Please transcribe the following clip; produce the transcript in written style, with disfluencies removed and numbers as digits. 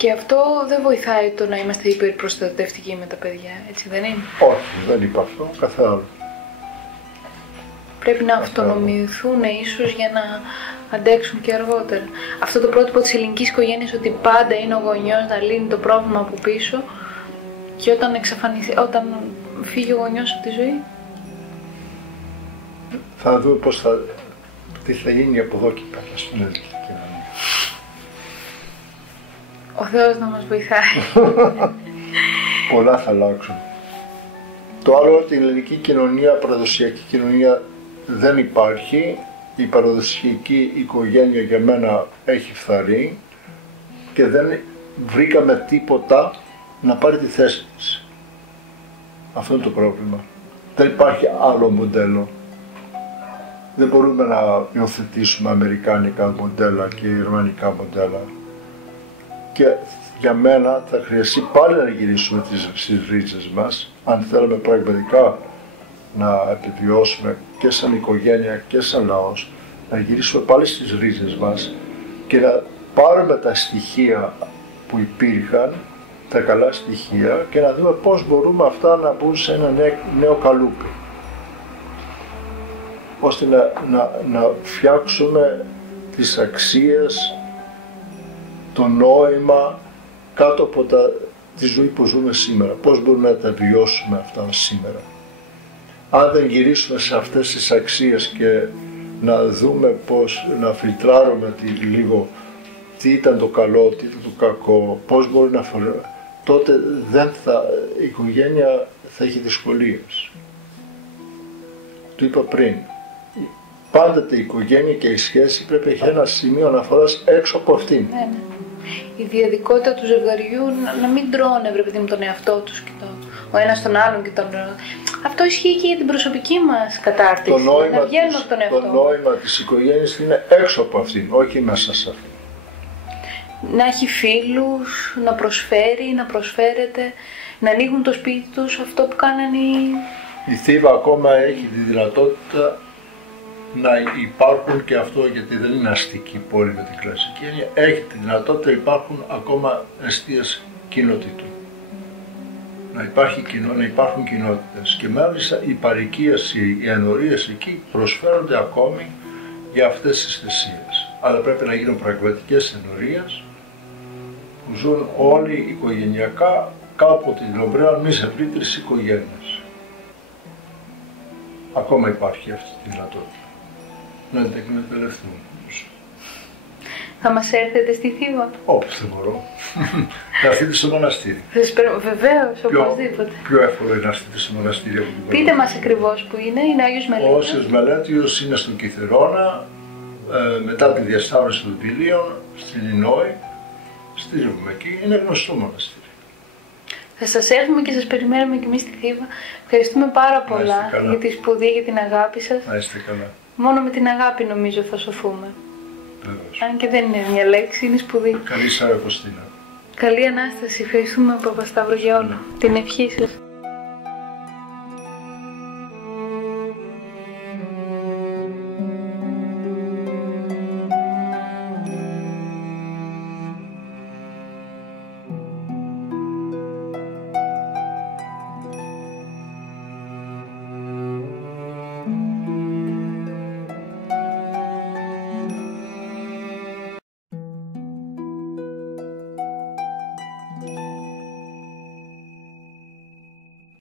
Και αυτό δεν βοηθάει το να είμαστε υπερπροστατευτικοί με τα παιδιά, έτσι δεν είναι? Όχι, δεν είπα αυτό καθόλου. Πρέπει να αυτονομηθούν ίσως για να αντέξουν και αργότερα. Αυτό το πρότυπο της ελληνικής οικογένειας, ότι πάντα είναι ο γονιός να λύνει το πρόβλημα από πίσω, και όταν φύγει ο γονιός από τη ζωή. Θα δούμε τι θα γίνει από εδώ και πέρα στην ελληνική κοινωνία. Ο Θεός να μας βοηθάει. Πολλά θα αλλάξουν. Το άλλο ότι η ελληνική κοινωνία, παραδοσιακή κοινωνία δεν υπάρχει. Η παραδοσιακή οικογένεια για μένα έχει φθαρεί και δεν βρήκαμε τίποτα να πάρει τη θέση της. Αυτό είναι το πρόβλημα. Δεν υπάρχει άλλο μοντέλο. Δεν μπορούμε να υιοθετήσουμε αμερικάνικα μοντέλα και γερμανικά μοντέλα. Και για μένα θα χρειαστεί πάλι να γυρίσουμε στις ρίζες μας, αν θέλουμε πραγματικά να επιβιώσουμε και σαν οικογένεια και σαν λαός, να γυρίσουμε πάλι στις ρίζες μας και να πάρουμε τα στοιχεία που υπήρχαν, τα καλά στοιχεία, και να δούμε πώς μπορούμε αυτά να μπουν σε ένα νέο καλούπι, ώστε να φτιάξουμε τις αξίες, το νόημα κάτω από τη ζωή που ζούμε σήμερα. Πώς μπορούμε να τα βιώσουμε αυτά σήμερα. Αν δεν γυρίσουμε σε αυτές τις αξίες και να δούμε πώς να φιλτράρουμε λίγο τι ήταν το καλό, τι ήταν το κακό, πώς μπορεί να τότε η οικογένεια θα έχει δυσκολίες. Το είπα πριν. Πάντοτε η οικογένεια και η σχέση πρέπει να έχει ένα σημείο αναφοράς έξω από αυτήν. Ναι. Η διαδικότητα του ζευγαριού να μην τρώνε, βρε παιδί μου, τον εαυτό τους και ο ένας τον άλλον και τον... Αυτό ισχύει και για την προσωπική μας κατάρτιση. Να βγαίνουμε από τον εαυτό. Το νόημα της οικογένειας είναι έξω από αυτήν, όχι μέσα σε αυτήν. Να έχει φίλους, να προσφέρει, να προσφέρεται, να ανοίγουν το σπίτι τους, αυτό που κάνανε Η Θήβα ακόμα έχει τη δυνατότητα να υπάρχουν, και αυτό γιατί δεν είναι αστική πόλη με την κλασική έννοια, έχει τη δυνατότητα, υπάρχουν ακόμα εστίες κοινοτήτων. Να υπάρχει κοινό, να υπάρχουν κοινότητες, και μάλιστα η παροικίαση, οι ενορίες εκεί προσφέρονται ακόμη για αυτές τις θυσίες. Αλλά πρέπει να γίνουν πραγματικές ενορίες που ζουν όλοι οικογενειακά κάπου την ομπρέλα μιας ευρύτερης οικογένειας. Ακόμα υπάρχει αυτή τη δυνατότητα. Να την εκμεταλλευτούμε. Θα μας έρθετε στη Θήβα? Όπως δεν μπορώ. Να έρθετε στο μοναστήρι. Βεβαίως, οπωσδήποτε. Πιο εύκολο είναι να έρθετε στο μοναστήρι από την Πείτε μας ακριβώς που είναι Άγιος Μελέτιος. Ο Άγιος Μελέτιος είναι στον Κιθερόνα, μετά τη διασταύρωση των Πηλίων, στην Ινόη. Στηρίζουμε εκεί, είναι γνωστό μοναστήρι. Θα σας έρθουμε και σας περιμένουμε και εμείς στη Θήβα. Ευχαριστούμε πάρα πολλά για τη σπουδή, για την αγάπη σας. Να είστε καλά. Μόνο με την αγάπη νομίζω θα σωθούμε. Βεβαίως. Αν και δεν είναι μια λέξη, είναι σπουδή. Καλή Σάρα Κωστίνα. Καλή Ανάσταση. Ευχαριστούμε Παπασταύρο για όλα. Την ευχή σας.